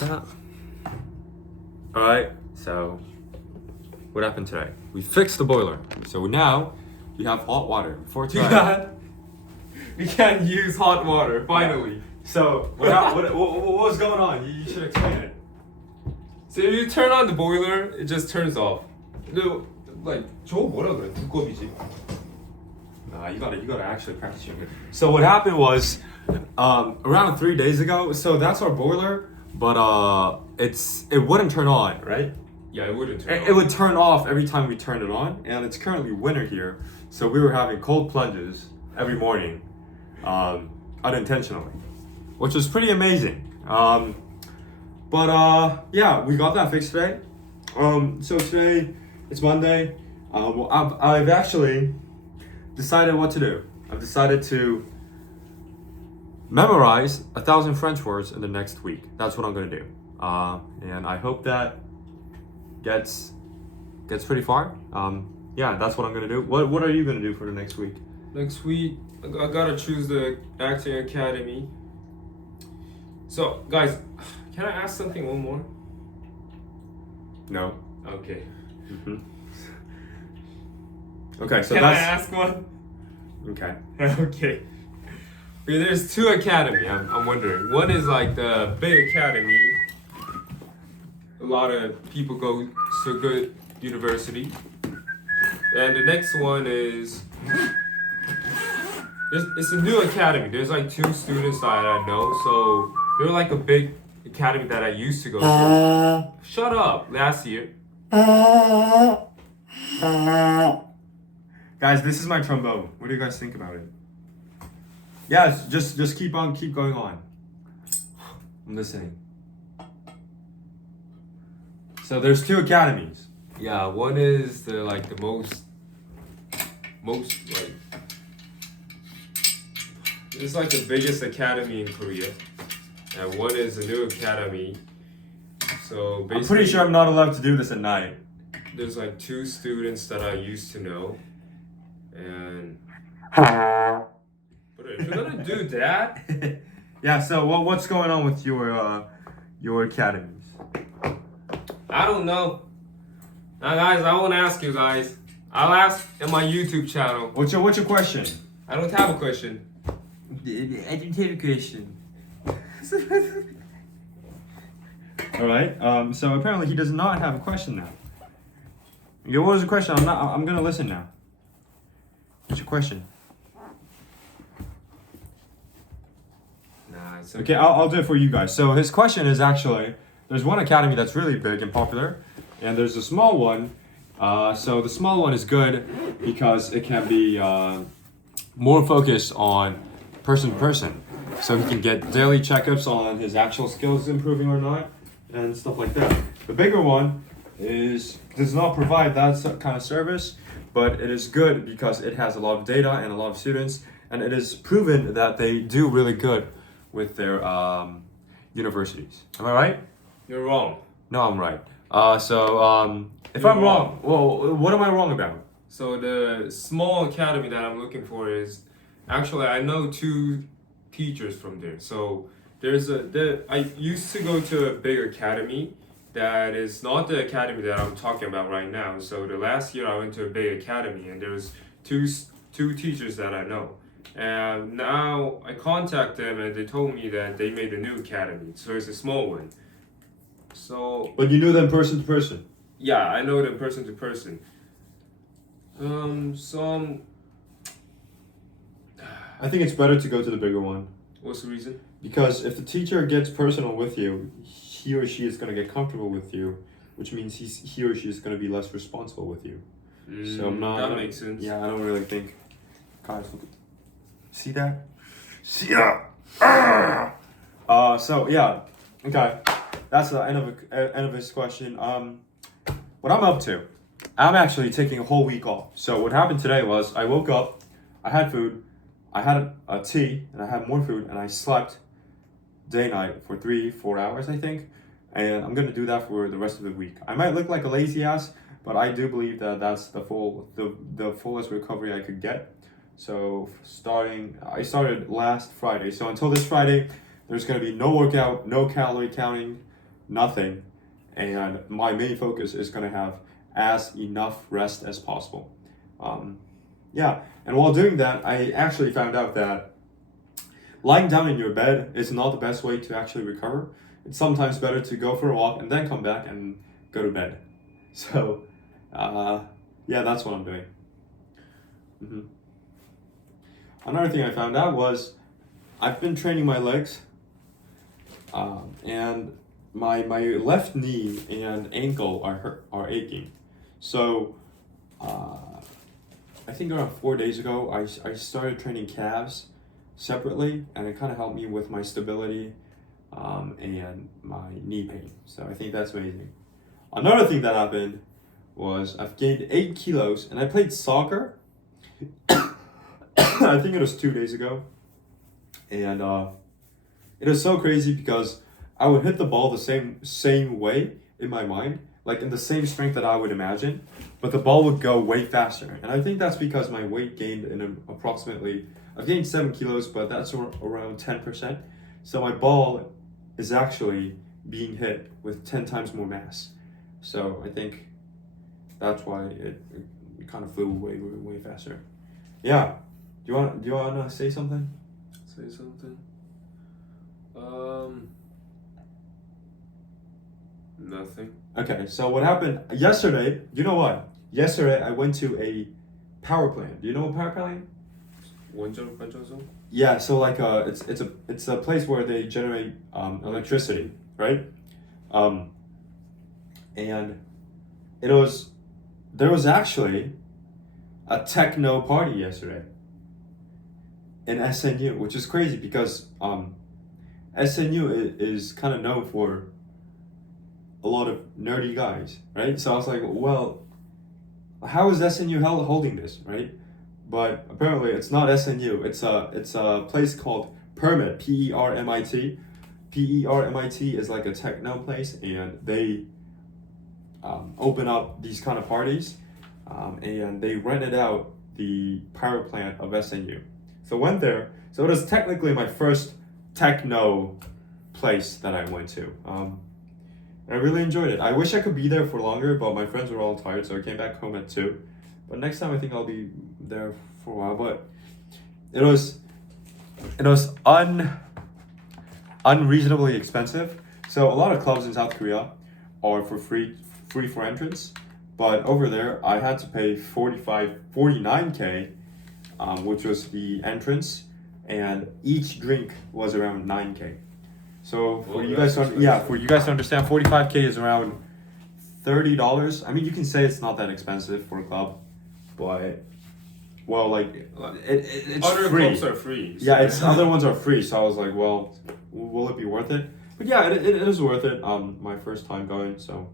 that. Alright, so what happened today? We fixed the boiler. So now we have hot water. Before tonight. We can use hot water, finally. So what was going on? You should explain it. So if you turn on the boiler, it just turns off. No, like 저거 뭐라 그래? 두꺼비지. Nah, you gotta actually practice your English. So what happened was, around 3 days ago. So that's our boiler, but it wouldn't turn on, right? Yeah, it wouldn't turn It would turn off every time we turned it on, and it's currently winter here, so we were having cold plunges every morning, unintentionally, which was pretty amazing. Yeah, we got that fixed today. So today it's Monday. Well, I've actually decided what to do. I've decided to memorize 1,000 French words in the next week. That's what I'm gonna do, and I hope that gets pretty far. Yeah, that's what I'm gonna do. What are you gonna do for the next week? Next week, I gotta choose the acting academy. So, guys, can I ask something one more? No. Okay. Okay, so Can I that's ask one? okay. Okay. There's two academy. I'm wondering. One is like the big academy. A lot of people go to a good university. And the next one is it's a new academy. There's like two students that I know, so they're like a big academy that I used to go to. Shut up. Last year. Guys, this is my trombone. What do you guys think about it? Yeah, just keep going on. I'm listening. So there's two academies. Yeah, one is the most like it's like the biggest academy in Korea, and one is a new academy. So basically, I'm pretty sure I'm not allowed to do this at night. there's like two students that I used to know, and but if you're gonna do that, Yeah. So what's going on with your academies? I don't know. Now, guys, I won't ask you guys. I'll ask in my YouTube channel. What's your question? I don't have a question. I didn't have a question. All right. So apparently he does not have a question now. Okay, what was the question? I'm gonna listen now. What's your question? Nah, it's Okay, I'll do it for you guys. So his question is actually, there's one academy that's really big and popular, and there's a small one. So the small one is good because it can be more focused on person to person. So he can get daily checkups on his actual skills improving or not, and stuff like that. The bigger one does not provide that kind of service, but it is good because it has a lot of data and a lot of students, and it is proven that they do really good with their universities. Am I right? You're wrong. No, I'm right. If You're I'm wrong, well, what am I wrong about? So the small academy that I'm looking for is actually I know two teachers from there. So I used to go to a big academy that is not the academy that I'm talking about right now. So the last year I went to a big academy and there was two teachers that I know. And now I contact them and they told me that they made a new academy. So it's a small one. So But you knew them person to person. yeah, I know them person to person. I think it's better to go to the bigger one. What's the reason? Because if the teacher gets personal with you, he or she is going to get comfortable with you, which means he or she is going to be less responsible with you. So I'm not. That makes sense. Yeah, I don't really think. Guys, look at. See that? See that? So yeah, okay. That's the end of his question. What I'm up to, I'm actually taking a whole week off. So what happened today was I woke up, I had food, I had a tea, and I had more food, and I slept day night for 3-4 hours, I think. And I'm gonna do that for the rest of the week. I might look like a lazy ass, but I do believe that that's the fullest recovery I could get. So I started last Friday. So until this Friday, there's gonna be no workout, no calorie counting, nothing, and my main focus is gonna have as enough rest as possible. Yeah, and while doing that, I actually found out that lying down in your bed is not the best way to actually recover. It's sometimes better to go for a walk and then come back and go to bed. So, yeah, that's what I'm doing. hmm Another thing I found out was I've been training my legs, and my left knee and ankle are aching. So, I think around 4 days ago, I started training calves separately, and it kind of helped me with my stability, and my knee pain. So I think that's amazing. Another thing that happened was I've gained 8 kilos, and I played soccer. I think it was 2 days ago, and it was so crazy because I would hit the ball the same way in my mind, like in the same strength that I would imagine, but the ball would go way faster. And I think that's because my weight gained I've gained 7 kilos, but that's around 10%. So my ball is actually being hit with 10 times more mass. So I think that's why it kind of flew way faster. Yeah. Do you wanna say something? Say something. Nothing. Okay, so what happened yesterday? You know what? Yesterday I went to a power plant. Do you know what power plant? 원전. Yeah, so like it's a place where they generate electricity, right? And there was actually a techno party yesterday in SNU, which is crazy because SNU is kind of known for a lot of nerdy guys, right? So I was like, well, how is SNU holding this, right? But apparently it's not SNU. It's a place called Permit, PERMIT. PERMIT is like a techno place, and they open up these kind of parties, and they rented out the power plant of SNU. So went there. So it was technically my first techno place that I went to. I really enjoyed it. I wish I could be there for longer, but my friends were all tired, so I came back home at 2. But next time I think I'll be there for a while. But it was unreasonably expensive. So a lot of clubs in South Korea are for free for entrance, but over there I had to pay 49K, which was the entrance, and each drink was around 9K. So for you guys to understand, 45K is around $30. I mean, you can say it's not that expensive for a club, but well, like it's Other free. clubs are free. So. Yeah, other ones are free. So I was like, well, will it be worth it? But yeah, it is worth it. My first time going, so.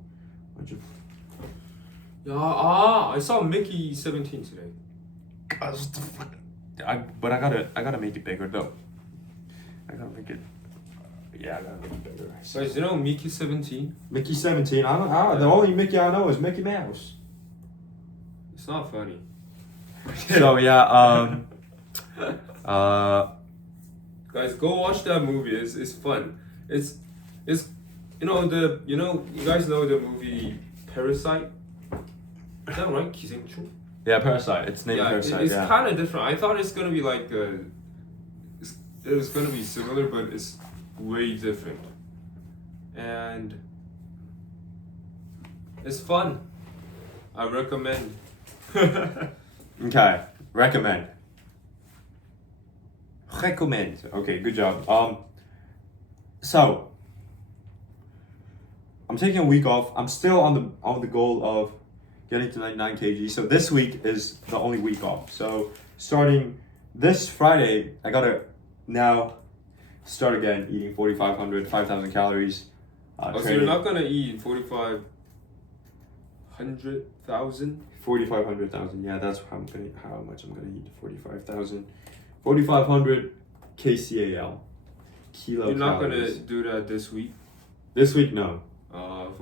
I saw Mickey 17 today. But I gotta make it bigger though. I gotta make it. Yeah, I gotta make it bigger. Guys, you know Mickey 17? Mickey 17. The only Mickey I know is Mickey Mouse. It's not funny. So yeah, Guys, go watch that movie. It's fun. It's you guys know the movie Parasite? Is that right? 기생충? yeah, Parasite. It's named Parasite. It's yeah. kind of different. I thought it's gonna be like it was gonna be similar, but it's way different, and it's fun. I recommend. Okay, recommend. Okay, good job. So I'm taking a week off. I'm still on the goal of getting to 99 kg. So this week is the only week off. So starting this Friday, I gotta now start again eating 4,500, 5,000 calories. So you're not gonna eat 4,500,000? 4,500,000. Yeah, that's how much I'm gonna eat. 4,500 kcal. Kilo. You're not gonna do that this week. This week, no.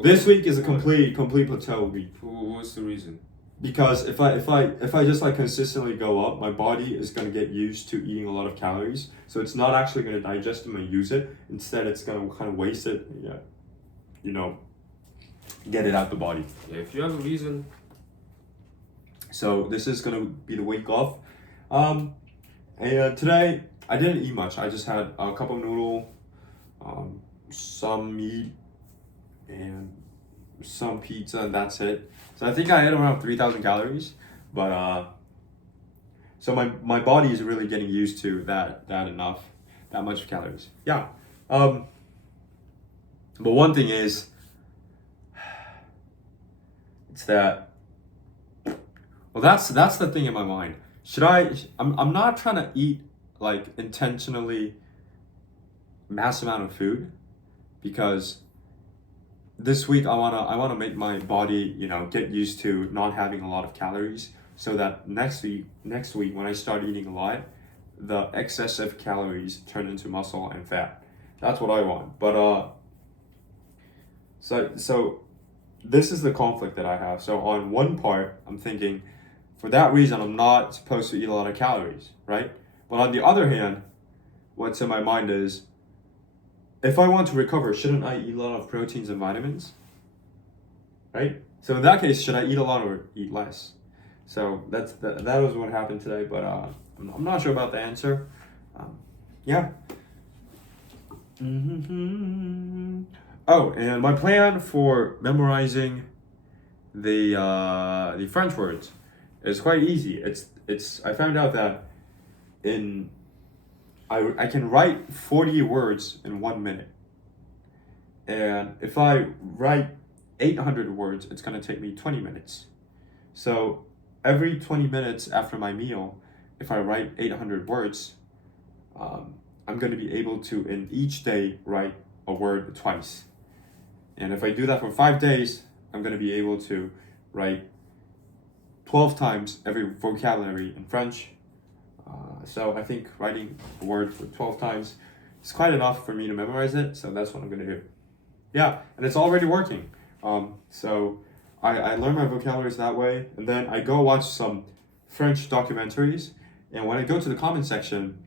This week is a complete plateau week. What's the reason? Because if I just like consistently go up, my body is gonna get used to eating a lot of calories. So it's not actually gonna digest them and use it. Instead, it's gonna kind of waste it. Yeah. get it out the body. Yeah, if you have a reason. So this is gonna be the week off. And today I didn't eat much. I just had a cup of noodle, some meat, and some pizza, and that's it. So I think I had around 3,000 calories, but so my body is really getting used to that much calories. Yeah. But one thing is, it's that. Well, that's the thing in my mind. I'm not trying to eat like intentionally mass amount of food, because this week I wanna make my body, get used to not having a lot of calories, so that next week when I start eating a lot, the excessive calories turn into muscle and fat. That's what I want. But so this is the conflict that I have. So on one part, I'm thinking, for that reason, I'm not supposed to eat a lot of calories, right? But on the other hand, what's in my mind is, if I want to recover, shouldn't I eat a lot of proteins and vitamins? Right? So in that case, should I eat a lot or eat less? So that was what happened today, but I'm not sure about the answer. Yeah. Oh, and my plan for memorizing the French words is quite easy. I found out that I can write 40 words in 1 minute. And if I write 800 words, it's going to take me 20 minutes. So every 20 minutes after my meal, if I write 800 words, I'm going to be able to, in each day, write a word twice. And if I do that for 5 days, I'm going to be able to write 12 times every vocabulary in French. So I think writing a word for 12 times is quite enough for me to memorize it. So that's what I'm going to do. Yeah, and it's already working. So I learn my vocabularies that way. And then I go watch some French documentaries. And when I go to the comment section,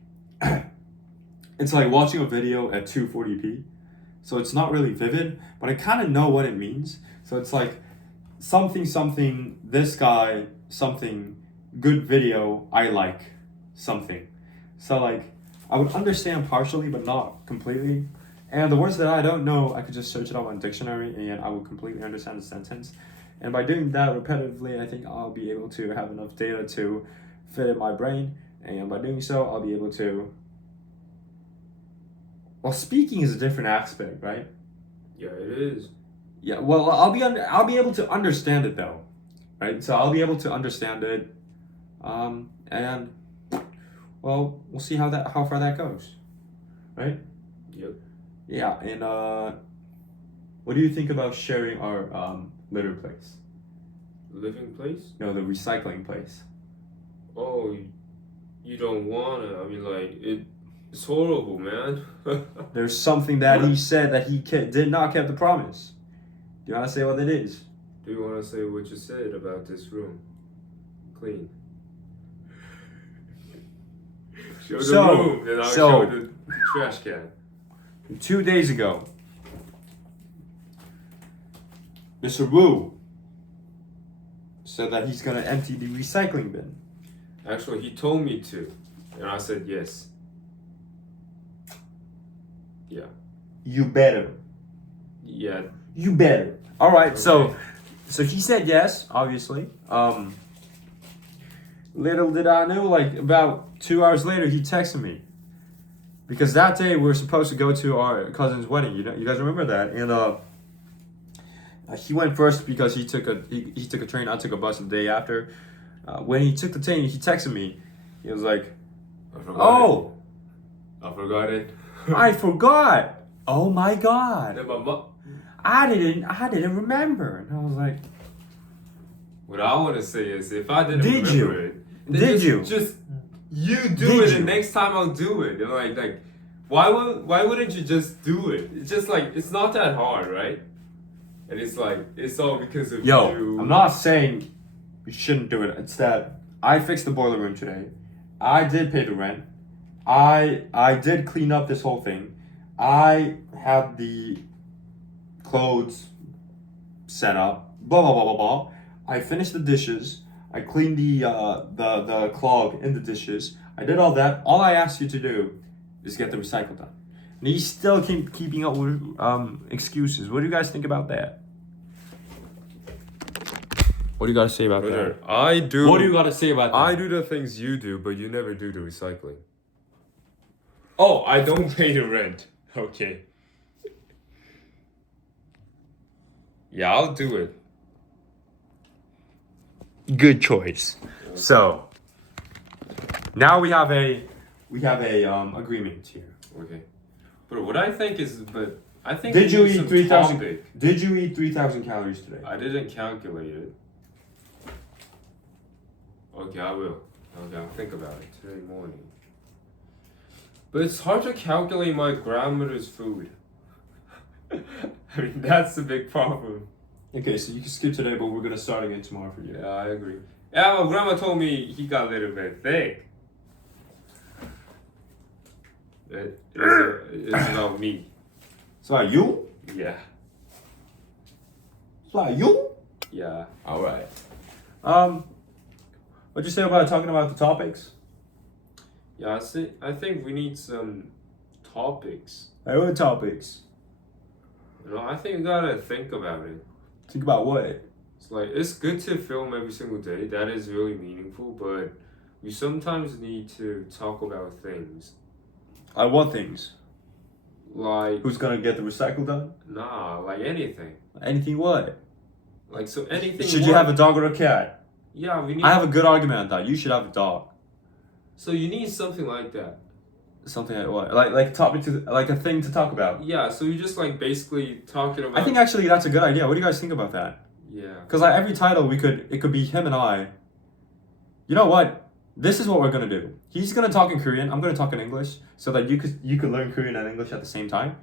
it's like watching a video at 240p. So it's not really vivid, but I kind of know what it means. So it's like something, this guy, something, good video, I like, something. So like, I would understand partially, but not completely. And the words that I don't know, I could just search it up on dictionary and I would completely understand the sentence. And by doing that repetitively, I think I'll be able to have enough data to fit in my brain. And by doing so, I'll be able to... Well, speaking is a different aspect, right? Yeah, it is. Yeah, well, I'll be able to understand it though, right? So I'll be able to understand it, and well, we'll see how far that goes, right? Yep. Yeah, and what do you think about sharing our litter place? Living place? No, the recycling place. Oh, you don't wanna. I mean, like it's horrible, man. There's something that he said that he did not keep the promise. Do you want to say what it is? Do you want to say what you said about this room? Clean. Show the room, and I'll show the trash can. 2 days ago, Mr. Wu said that he's gonna empty the recycling bin. Actually, he told me to, and I said yes. Yeah. You better. Yeah. You better. All right. Okay. So he said yes, obviously. Little did I know, like about 2 hours later, he texted me, because that day we were supposed to go to our cousin's wedding. You guys remember that? And he went first because he took a train. I took a bus the day after. When he took the train, he texted me. He was like, I forgot it. I forgot. Oh my God. Then my mom. I didn't remember. And I was like, what I want to say is, if I didn't Did you? remember it, then Did you? Just you do Did it, you? and next time I'll do it. And like, why wouldn't you just do it? It's just like, it's not that hard, right? And it's like, it's all because of yo, you. I'm not saying you shouldn't do it. It's that I fixed the boiler room today. I did pay the rent. I did clean up this whole thing. I had the clothes set up, blah blah blah blah blah. I finished the dishes. I cleaned the clog in the dishes. I did all that. All I asked you to do is get the recycle done. And you still keeping up with excuses. What do you guys think about that? What do you guys say about that? I do. What do you got to say about that? I do the things you do, but you never do the recycling. Oh, I don't pay the rent. Okay. Yeah, I'll do it. Good choice. So now we have a agreement here. Okay. But what I think is, I think. Did you eat 3,000? topic. Did you eat 3,000 calories today? I didn't calculate it. Okay, I will. Okay, I'll think about it today morning. But it's hard to calculate my grandmother's food. I mean, that's the big problem. Okay, so you can skip today, but we're gonna start again tomorrow for you. Yeah, I agree. Yeah, my grandma told me he got a little bit thick. It's about me. It's about you? Yeah. It's about you? Yeah. Alright. What'd you say about talking about the topics? Yeah, I think we need some topics. Hey, what topics? You know, I think we gotta think about it. Think about what? It's like, it's good to film every single day. That is really meaningful, but we sometimes need to talk about things. Like what things? Like, Who's gonna get the recycle done? nah, like anything. Anything what? Like, so anything. Should you have a dog or a cat? Yeah, we need. I have a good argument on that. You should have a dog. So you need something like that. Something like what? Like topic to like a thing to talk about. Yeah, so you just like basically talking about. I think actually that's a good idea. What do you guys think about that? Yeah. Because like every title it could be him and I. You know what? This is what we're gonna do. He's gonna talk in Korean. I'm gonna talk in English, so that you could learn Korean and English at the same time.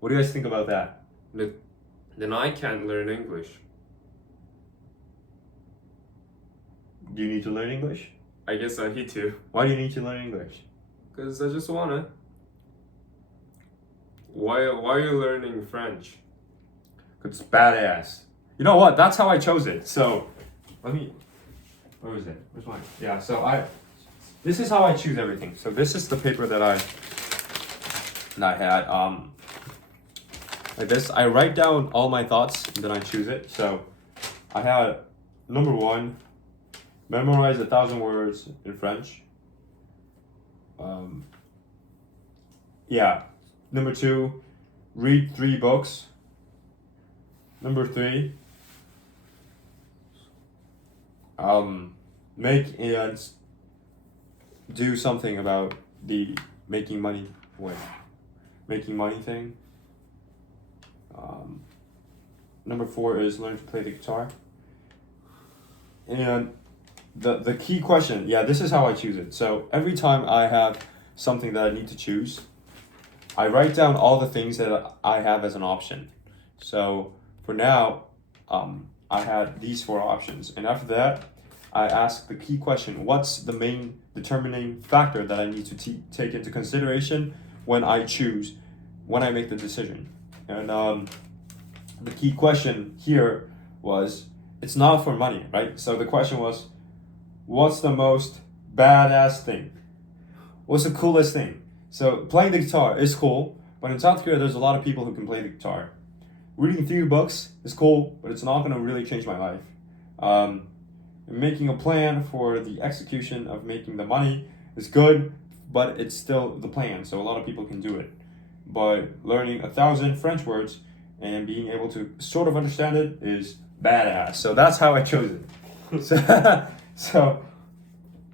What do you guys think about that? Then I can't learn English. Do you need to learn English? I guess I need to. Why do you need to learn English? Because I just wanna. Why are you learning French? It's badass. You know what? That's how I chose it. So, where is it? Where's mine? Yeah. So this is how I choose everything. So this is the paper that I had. Like this, I write down all my thoughts and then I choose it. So, I had number 1, memorize 1,000 words in French. Yeah. Number 2, read 3 books. Number 3, make and do something about the making money thing. Number 4 is learn to play the guitar. And the key question, yeah, this is how I choose it. So every time I have something that I need to choose, I write down all the things that I have as an option. So for now, I had these 4 options. And after that, I ask the key question, what's the main determining factor that I need to take into consideration when I make the decision? And the key question here was, it's not for money, right? So the question was, what's the most badass thing? What's the coolest thing? So playing the guitar is cool, but in South Korea, there's a lot of people who can play the guitar. Reading 3 books is cool, but it's not going to really change my life. Making a plan for the execution of making the money is good, but it's still the plan, so a lot of people can do it. But learning 1,000 French words and being able to sort of understand it is badass. So that's how I chose it. So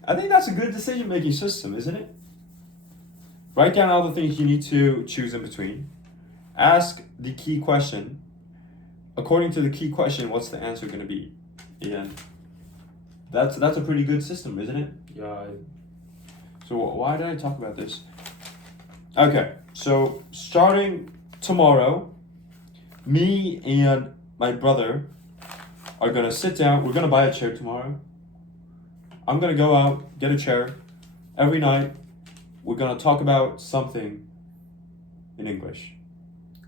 I think that's a good decision-making system, isn't it? Write down all the things you need to choose in between. Ask the key question. According to the key question, what's the answer going to be? And that's a pretty good system, isn't it? Yeah. So why did I talk about this? Okay, so starting tomorrow, me and my brother are going to sit down. We're going to buy a chair tomorrow. I'm going to go out, get a chair. Every night, we're going to talk about something in English.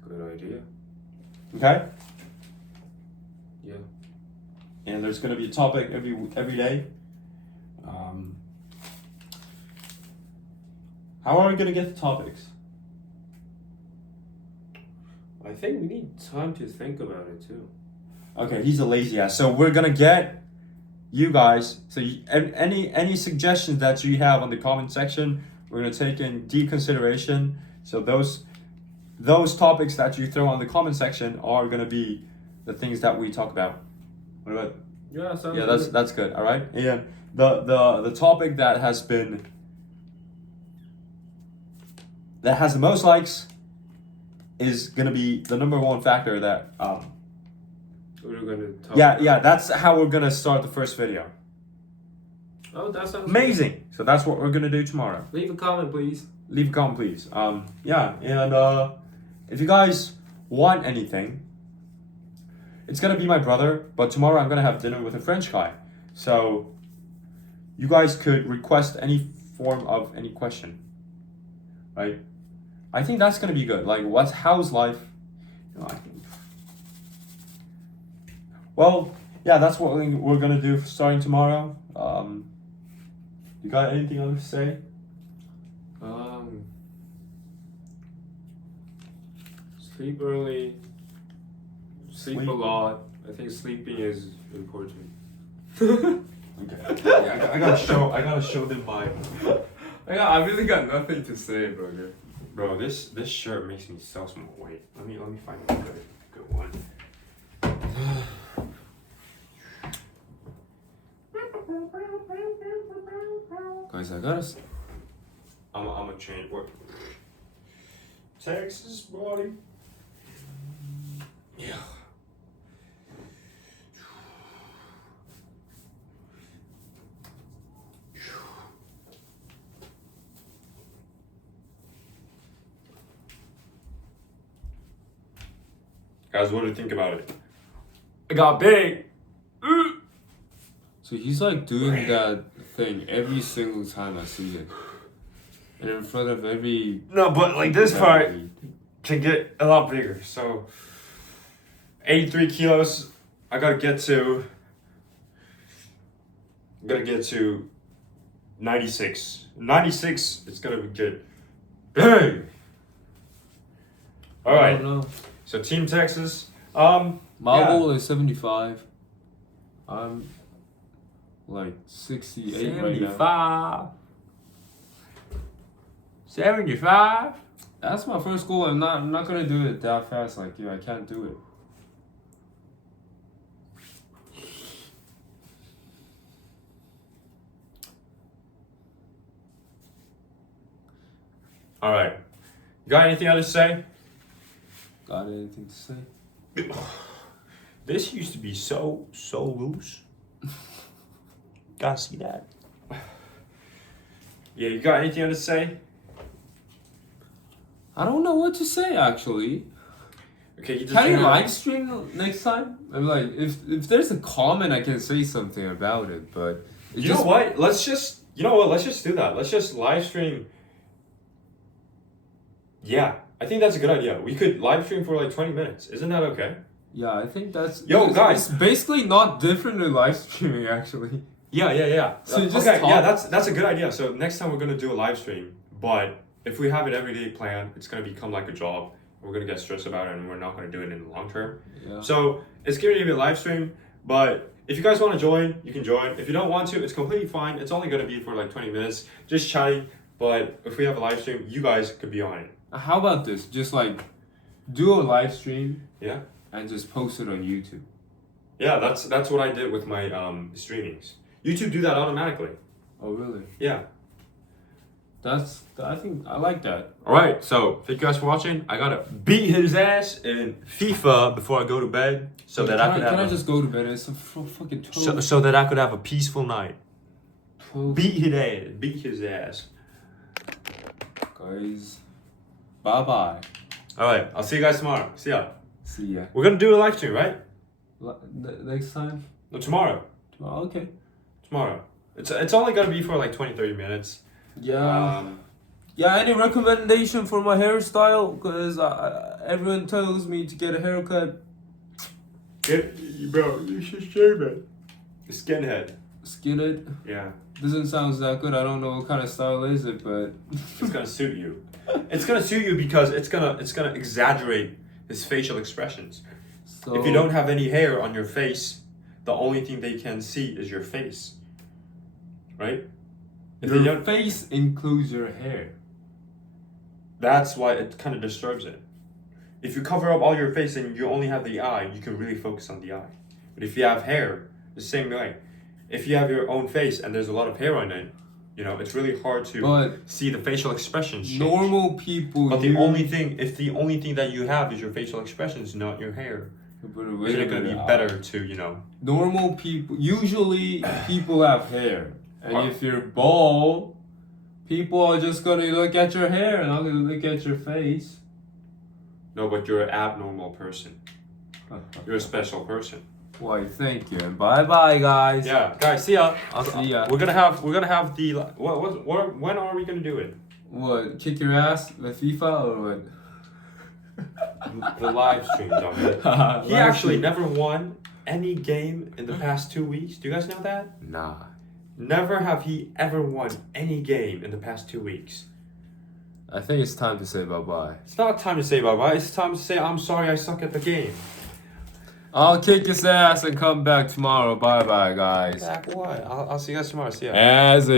Good idea. Okay. Yeah. And there's gonna be a topic every day. How are we gonna get the topics? I think we need time to think about it too. Okay, he's a lazy ass. So we're gonna get you guys. So any suggestions that you have on the comment section, we're gonna take in deep consideration. So those topics that you throw on the comment section are gonna be the things that we talk about. What about? Yeah, sounds Yeah, good. that's good. All right. And the topic that has the most likes is gonna be the number one factor that We're gonna talk. yeah, that's how we're gonna start the first video. Oh, that sounds Amazing. So that's what we're gonna do tomorrow. Good. Leave a comment, please. Leave a comment, please. Yeah, and if you guys want anything, it's gonna be my brother, but tomorrow I'm gonna have dinner with a French guy. So you guys could request any form of any question. Right? I think that's gonna be good. Like, how's life? You know, well, yeah, that's what we're gonna do starting tomorrow. You got anything else to say? Sleep early. Sleep a lot. I think sleeping is important. Okay. Yeah, I gotta show them my. I really got nothing to say, bro. Bro, this shirt makes me so small. Wait, let me find a good one. Guys, I'm a change what? Texas body. Yeah. Guys, what do you think about it? I got big. So he's like doing that thing every single time I see it. And in front of every... No, but like this part can get a lot bigger. So 83 kilos. I gotta get to 96. 96. It's gonna be good. Hey. All right. I don't know. So Team Texas. My yeah. goal is 75. I'm like 68 right now. 75. That's my first goal. I'm not gonna do it that fast. Like you, I can't do it. All right. You got anything else to say? Got anything to say? This used to be so loose. Gotta see that. Yeah, you got anything else to say? I don't know what to say actually. Okay, you just Can you live stream next time? I'm like, if there's a comment, I can say something about it. But you know what? Let's just do that. Let's just live stream. Yeah, I think that's a good idea. We could live stream for like 20 minutes. Isn't that okay? Yeah, I think that's... Yo, guys. It's basically not different than live streaming, actually. Yeah. So you just okay, talk. yeah, that's a good idea. So next time we're going to do a live stream. But if we have an everyday plan, it's going to become like a job. We're going to get stressed about it and we're not going to do it in the long term. Yeah. So it's going to be a live stream. But if you guys want to join, you can join. If you don't want to, it's completely fine. It's only going to be for like 20 minutes. Just chatting. But if we have a live stream, you guys could be on it. How about this? Just like do a live stream. Yeah. And just post it on YouTube. Yeah, that's what I did with my streamings. YouTube do that automatically. Oh really? Yeah. I think I like that. Alright, so thank you guys for watching. I gotta beat his ass in FIFA before I go to bed. So that I just go to bed? It's fucking 12. So that I could have a peaceful night. 12. Beat his ass. Guys. Bye-bye. Alright, I'll see you guys tomorrow. See ya. See ya. We're gonna do a live stream, right? Next time? No, tomorrow. Okay. Tomorrow. It's only gonna be for like 20-30 minutes. Yeah. Yeah, any recommendation for my hairstyle? Because everyone tells me to get a haircut. Bro, you should shave it. Skinhead. Skinhead. Yeah. Doesn't sound that good. I don't know what kind of style is it, but It's gonna suit you. It's gonna suit you because it's gonna exaggerate his facial expressions. so If you don't have any hair on your face, the only thing they can see is your face. Right? If you your don't, face includes your hair. that's why it kind of disturbs it. If you cover up all your face and you only have the eye, you can really focus on the eye. But if you have hair, the same way. If you have your own face and there's a lot of hair on it, you know, it's really hard to But see the facial expressions change. normal people. But the only thing that you have is your facial expressions, not your hair, isn't it going to be better to, you know? Normal people. Usually, people have hair, and if you're bald, people are just gonna look at your hair and not gonna look at your face. No, but you're an abnormal person. You're a special person. Why? Thank you, and bye bye, guys. Yeah, guys, see ya. See ya. We're gonna have the when are we gonna do it? What? Kick your ass with FIFA or what? The live stream, Dominic. He actually never won any game in the past 2 weeks. Do you guys know that? Nah. Never have he ever won any game in the past 2 weeks. I think it's time to say bye bye. It's not time to say bye-bye. It's time to say, I'm sorry I suck at the game. I'll kick his ass and come back tomorrow. Bye bye, guys. Back what? I'll see you guys tomorrow. See ya. As